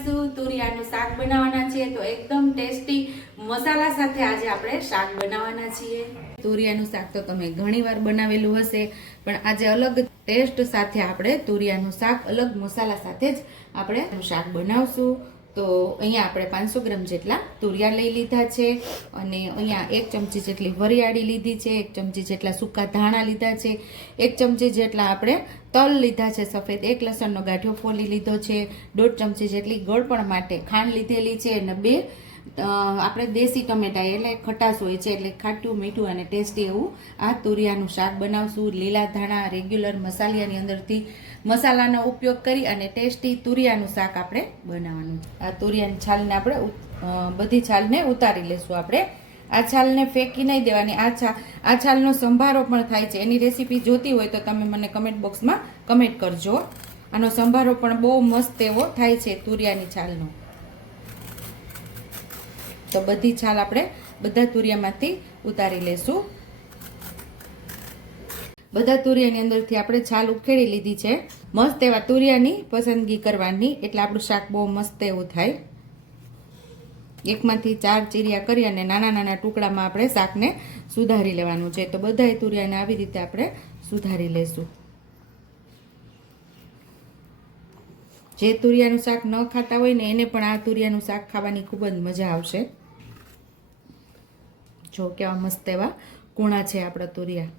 બનાવીશું તુરિયાનું શાક બનાવવાના છીએ। તો એકદમ ટેસ્ટી મસાલા સાથે આજે આપણે શાક બનાવવાના છીએ। તુરિયાનું શાક તો તમે ઘણીવાર બનાવેલું હશે, પણ આજે અલગ ટેસ્ટ સાથે આપણે તુરિયાનું શાક અલગ મસાલા સાથે જ આપણે શાક બનાવશું। તો અહીંયા આપણે 500 ગ્રામ જેટલા તુરિયા લઈ લીધા છે અને અહીંયા 1 ચમચી જેટલી વરિયાળી લીધી છે, 1 ચમચી જેટલા સૂકા ધાણા લીધા છે, 1 ચમચી જેટલા આપણે તલ લીધા છે સફેદ, 1 લસણનો ગાંઠિયો ફોલી લીધો છે, 1.5 ચમચી જેટલી ગળપણ માટે ખાંડ લીધેલી છે અને 2 આપણે દેશી ટમેટા એટલે ખટાશ હોય છે એટલે ખાટું મીઠું અને ટેસ્ટી એવું આ તુરિયાનું શાક બનાવશું। લીલા ધાણા રેગ્યુલર મસાલાની અંદરથી મસાલાનો ઉપયોગ કરી અને ટેસ્ટી તુરિયાનું શાક આપણે બનાવવાનું। આ તુરિયાની છાલને આપણે બધી છાલને ઉતારી લેશું। આપણે આ છાલને ફેંકી નહીં દેવાની, આ છાલનો સંભારો પણ થાય છે। એની રેસીપી જોતી હોય તો તમે મને કમેન્ટ બોક્સમાં કમેન્ટ કરજો। આનો સંભારો પણ બહુ મસ્ત એવો થાય છે તુરિયાની છાલનો। તો બધી છાલ આપણે બધા તુરિયામાંથી ઉતારી લેશું। બધા તુરિયાની અંદરથી આપણે છાલ ઉખેડી લીધી છે। મસ્ત એવા તુરિયાની પસંદગી કરવાની એટલે આપણું શાક બહુ મસ્ત એવું થાય। એકમાંથી 4 ચીરિયા કરી અને નાના નાના ટુકડામાં આપણે શાકને સુધારી લેવાનું છે। તો બધાય તુરિયાને આવી રીતે આપણે સુધારી લેશું। જે તુરિયાનું શાક ન ખાતા હોય ને એને પણ આ તુરિયાનું શાક ખાવાની ખૂબ જ મજા આવશે। જો કેવા મસ્ત એવા કૂણા છે આપણા તુરિયા।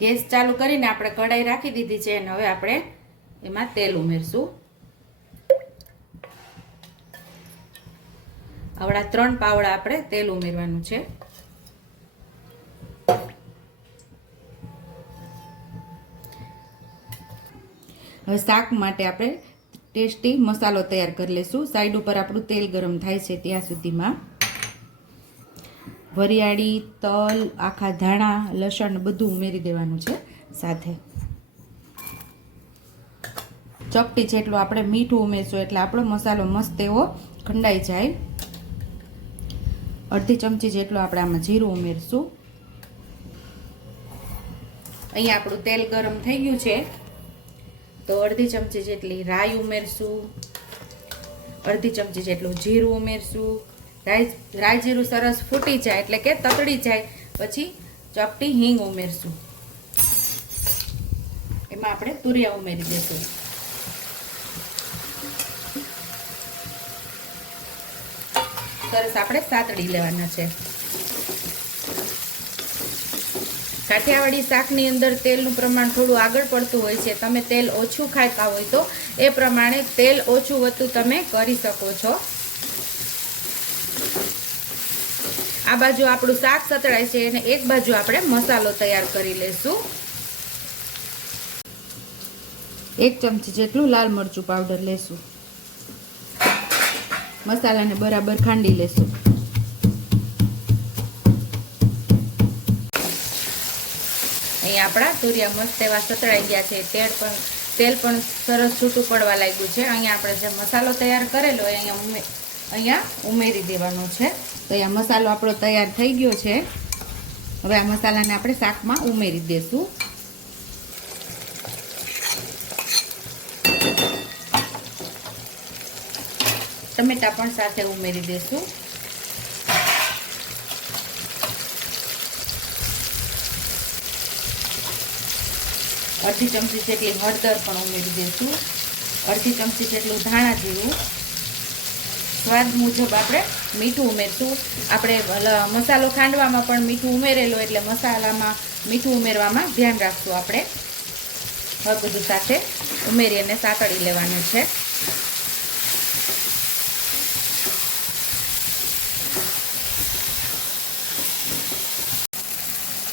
ગેસ ચાલુ કરીને આપણે કઢાઈ રાખી દીધી છે અને હવે આપણે એમાં તેલ ઉમેરશું। આવડા 3 પાવડા આપણે તેલ ઉમેરવાનું છે। હવે શાક માટે આપણે ટેસ્ટી મસાલો તૈયાર કરી લેશું। સાઈડ ઉપર આપણું તેલ ગરમ થાય છે ત્યાં સુધીમાં વરિયાળી, તલ, આખા ધાણા, લસણ બધું ઉમેરી દેવાનું છે સાથે। ચપટી જેટલું આપણે મીઠું ઉમેરશું એટલે આપણો મસાલો મસ્ત એવો ખંડાઈ જાય। અડધી ચમચી જેટલું આપણે આમાં જીરું ઉમેરશું। અહીંયા આપણું તેલ ગરમ થઈ ગયું છે તો અડધી ચમચી જેટલી રાઈ ઉમેરશું, અડધી ચમચી જેટલું જીરું ઉમેરશું। રાઈ જીરું સરસ ફૂટી જાય એટલે કે તતડી જાય પછી ચપટી હિંગ ઉમેરશું। એમાં આપણે તુરિયા ઉમેરી દઈશું। સરસ આપણે સાતડી લેવાના છે। કાઠિયાવાડી શાકની અંદર તેલનું પ્રમાણ થોડું આગળ પડતું હોય છે। તમે તેલ ઓછું ખાતા હોય તો એ પ્રમાણે તેલ ઓછું વધતું તમે કરી શકો છો। આ બાજુ આપણું શાક સતળાય છે અને એક બાજુ આપણે મસાલો તૈયાર કરી લેશું। 1 ચમચી જેટલું લાલ મરચું પાવડર લેશું। મસાલાને બરાબર ખાંડી લેશું। અહીં આપણા તુરિયા મસ્ત એવા સતળાઈ ગયા છે। તેલ પણ સરસ છૂટું પડવા લાગ્યું છે। અહીંયા આપણે જે મસાલો તૈયાર કરેલો હોય અહીંયા ઉમેરી દેવાનો છે। તો અહીંયા મસાલો આપણો તૈયાર થઈ ગયો છે। હવે આ મસાલાને આપણે શાકમાં ઉમેરી દઈશું। ટમેટા પણ સાથે ઉમેરી દઈશું। અડધી ચમચી જેટલી હળદર પણ ઉમેરી દઈશું। અડધી ચમચી જેટલું ધાણા જીરું, સ્વાદ મુજબ આપણે મીઠું ઉમેરશું। આપણે મસાલો ખાંડવામાં પણ મીઠું ઉમેરેલું એટલે મસાલામાં મીઠું ઉમેરવામાં ધ્યાન રાખશું આપણે। હવે બધું સાથે ઉમેરી અને સાતળી લેવાનું છે।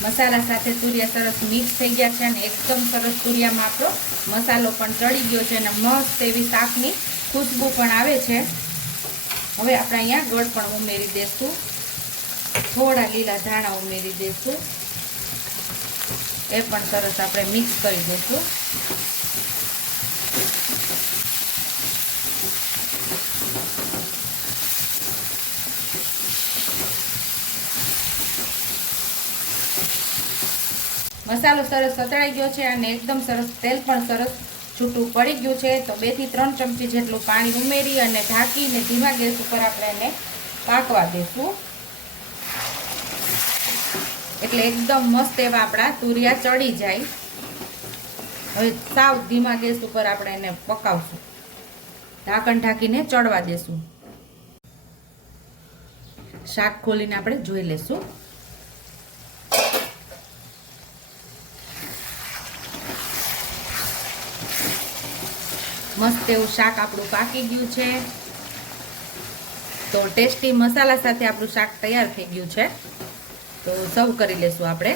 મસાલા સાથે તુરિયા સરસ મિક્સ થઈ ગયા છે અને એકદમ સરસ તુરિયામાં આપણો મસાલો પણ ચડી ગયો છે અને મસ્ત એવી શાકની ખુશ્બુ પણ આવે છે। હવે આપણે અહીંયા ગળ પણ ઉમેરી દઈશું। થોડા લીલા ધાણા ઉમેરી દઈશું। એ પણ સરસ આપણે મિક્સ કરી દઈશું। મસાલો સરસ સતળાઈ ગયો છે અને એકદમ સરસ તેલ પણ સરસ છૂટું પડી ગયું છે. તો 2 થી 3 ચમચી જેટલું પાણી ઉમેરી અને ઢાંકીને ધીમા ગેસ ઉપર આપણે એને પાકવા દેશું. એટલે એકદમ મસ્ત એવા આપણા તુરિયા ચડી જાય. હવે સાવ ધીમા ગેસ ઉપર આપણે એને પકાવશું. ઢાંકણ ઢાંકીને ચડવા દેશું. શાક ખોલીને આપણે જોઈ લેશું. મસ્ત એવું શાક આપણું પાકી ગયું છે. તો ટેસ્ટી મસાલા સાથે આપણું શાક તૈયાર થઈ ગયું છે. તો સર્વ કરી લેશું આપણે.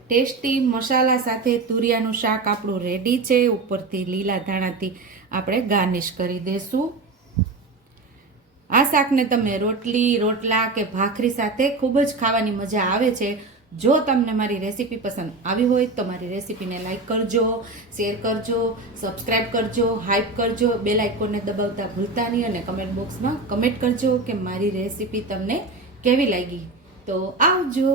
ટેસ્ટી મસાલા સાથે તુરિયાનું શાક આપણું રેડી છે. ઉપરથી લીલા ધાણાથી આપણે ગાર્નિશ કરી દેશું. આ શાકને તમે રોટલી, રોટલા કે ભાખરી સાથે ખૂબ જ ખાવાની મજા આવે છે. જો તમને મારી રેસીપી પસંદ આવી હોય તો મારી રેસીપીને લાઈક કરજો, શેર કરજો, સબસ્ક્રાઈબ કરજો, હાઈપ કરજો, બેલ આઇકોનને દબાવતા ભૂલતા નહીં અને કમેન્ટ બોક્સમાં કમેન્ટ કરજો કે મારી રેસીપી તમને કેવી લાગી. તો આવજો.